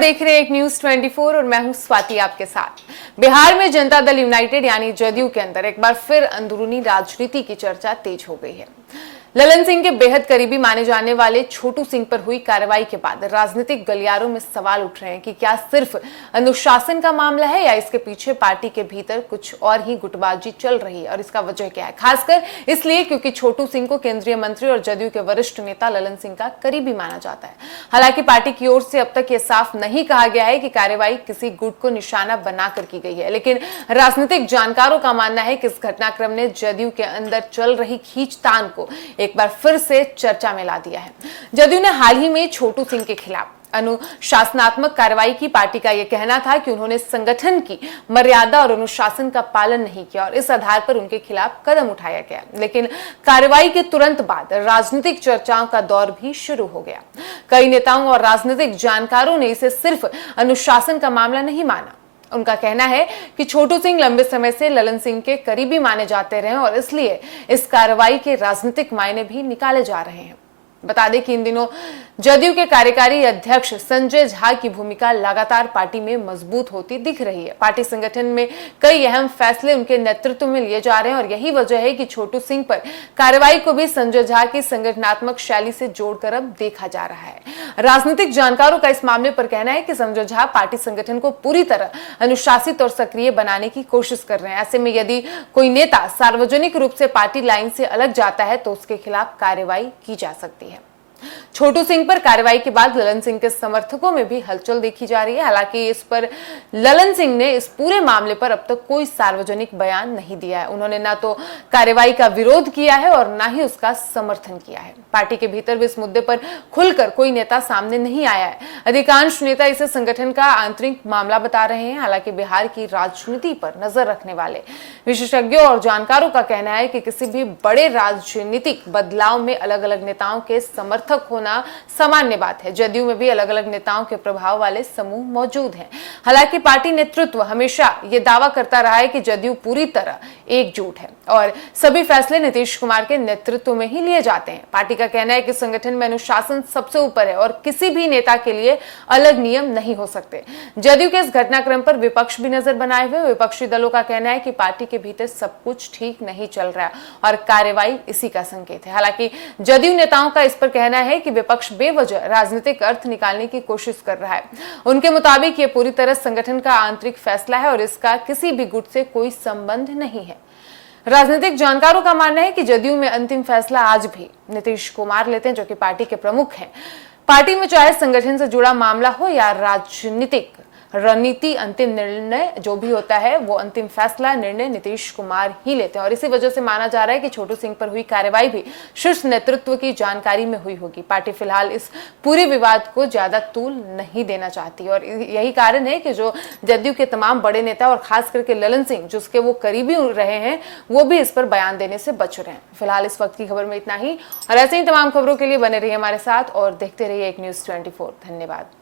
देख रहे हैं एक न्यूज 24 और मैं हूं स्वाति आपके साथ। बिहार में जनता दल यूनाइटेड यानी जदयू के अंदर एक बार फिर अंदरूनी राजनीति की चर्चा तेज हो गई है। ललन सिंह के बेहद करीबी माने जाने वाले छोटू सिंह पर हुई कार्रवाई के बाद राजनीतिक गलियारों में सवाल उठ रहे हैं कि क्या सिर्फ अनुशासन का मामला है या इसके पीछे पार्टी के भीतर कुछ और ही गुटबाजी चल रही है और इसका वजह क्या है। खासकर इसलिए क्योंकि छोटू सिंह को केंद्रीय मंत्री और जदयू के वरिष्ठ नेता ललन सिंह का करीबी माना जाता है। हालांकि पार्टी की ओर से अब तक यह साफ नहीं कहा गया है कि कार्रवाई किसी गुट को निशाना बनाकर की गई है, लेकिन राजनीतिक जानकारों का मानना है कि इस घटनाक्रम ने जदयू के अंदर चल रही खींचतान को एक बार फिर से चर्चा में ला दिया है। जदयू ने हाल ही में छोटू सिंह के खिलाफ अनुशासनात्मक कार्रवाई की। पार्टी का यह कहना था कि उन्होंने संगठन की मर्यादा और अनुशासन का पालन नहीं किया और इस आधार पर उनके खिलाफ कदम उठाया गया। लेकिन कार्रवाई के तुरंत बाद राजनीतिक चर्चाओं का दौर भी शुरू हो गया। कई नेताओं और राजनीतिक जानकारों ने इसे सिर्फ अनुशासन का मामला नहीं माना। उनका कहना है कि छोटू सिंह लंबे समय से ललन सिंह के करीबी माने जाते रहे और इसलिए इस कार्रवाई के राजनीतिक मायने भी निकाले जा रहे हैं। बता दें कि इन दिनों जदयू के कार्यकारी अध्यक्ष संजय झा की भूमिका लगातार पार्टी में मजबूत होती दिख रही है। पार्टी संगठन में कई अहम फैसले उनके नेतृत्व में लिए जा रहे हैं और यही वजह है कि छोटू सिंह पर कार्रवाई को भी संजय झा की संगठनात्मक शैली से जोड़कर अब देखा जा रहा है। राजनीतिक जानकारों का इस मामले पर कहना है कि संजय झा पार्टी संगठन को पूरी तरह अनुशासित और सक्रिय बनाने की कोशिश कर रहे हैं। ऐसे में यदि कोई नेता सार्वजनिक रूप से पार्टी लाइन से अलग जाता है तो उसके खिलाफ कार्रवाई की जा सकती है। छोटू सिंह पर कार्रवाई के बाद ललन सिंह के समर्थकों में भी हलचल देखी जा रही है। हालांकि इस पर ललन सिंह ने इस पूरे मामले पर अब तक कोई सार्वजनिक बयान नहीं दिया है। उन्होंने ना तो कार्रवाई का विरोध किया है और ना ही उसका समर्थन किया है। पार्टी के भीतर भी इस मुद्दे पर खुलकर कोई नेता सामने नहीं आया है। अधिकांश नेता इसे संगठन का आंतरिक मामला बता रहे हैं। हालांकि बिहार की राजनीति पर नजर रखने वाले विशेषज्ञों और जानकारों का कहना है कि किसी भी बड़े राजनीतिक बदलाव में अलग अलग नेताओं के समर्थक होना सामान्य बात है। जदयू में भी अलग अलग नेताओं के प्रभाव वाले समूह मौजूद हैं। हालांकि पार्टी नेतृत्व हमेशा यह दावा करता रहा है कि जदयू पूरी तरह एकजुट है और सभी फैसले नीतीश कुमार के नेतृत्व में ही लिए जाते हैं। पार्टी का कहना है कि संगठन में अनुशासन सबसे ऊपर है और किसी भी नेता के लिए अलग नियम नहीं हो सकते। जदयू के इस घटनाक्रम पर विपक्ष भी नजर बनाए हुए। विपक्षी दलों का कहना है कि पार्टी के भीतर सब कुछ ठीक नहीं चल रहा और कार्रवाई इसी का संकेत है। हालांकि जदयू नेताओं का इस पर कहना है कि विपक्ष बेवजह राजनीतिक अर्थ निकालने की कोशिश कर रहा है। उनके मुताबिक ये पूरी तरह संगठन का आंतरिक फैसला है और इसका किसी भी गुट से कोई संबंध नहीं है। राजनीतिक जानकारों का मानना है कि जदयू में अंतिम फैसला आज भी नीतीश कुमार लेते हैं, जो कि पार्टी के प्रमुख हैं। पार्टी में चाहे संगठन से जुड़ा मामला हो या राजनीतिक रणनीति, अंतिम निर्णय जो भी होता है वो अंतिम फैसला निर्णय नीतीश कुमार ही लेते हैं और इसी वजह से माना जा रहा है कि छोटू सिंह पर हुई कार्रवाई भी शीर्ष नेतृत्व की जानकारी में हुई होगी। पार्टी फिलहाल इस पूरे विवाद को ज्यादा तूल नहीं देना चाहती और यही कारण है कि जो जदयू के तमाम बड़े नेता और खास करके ललन सिंह जिसके वो करीबी रहे हैं वो भी इस पर बयान देने से बच रहे हैं। फिलहाल इस वक्त की खबर में इतना ही और ऐसे ही तमाम खबरों के लिए बने रहिए हमारे साथ और देखते रहिए एक न्यूज 24। धन्यवाद।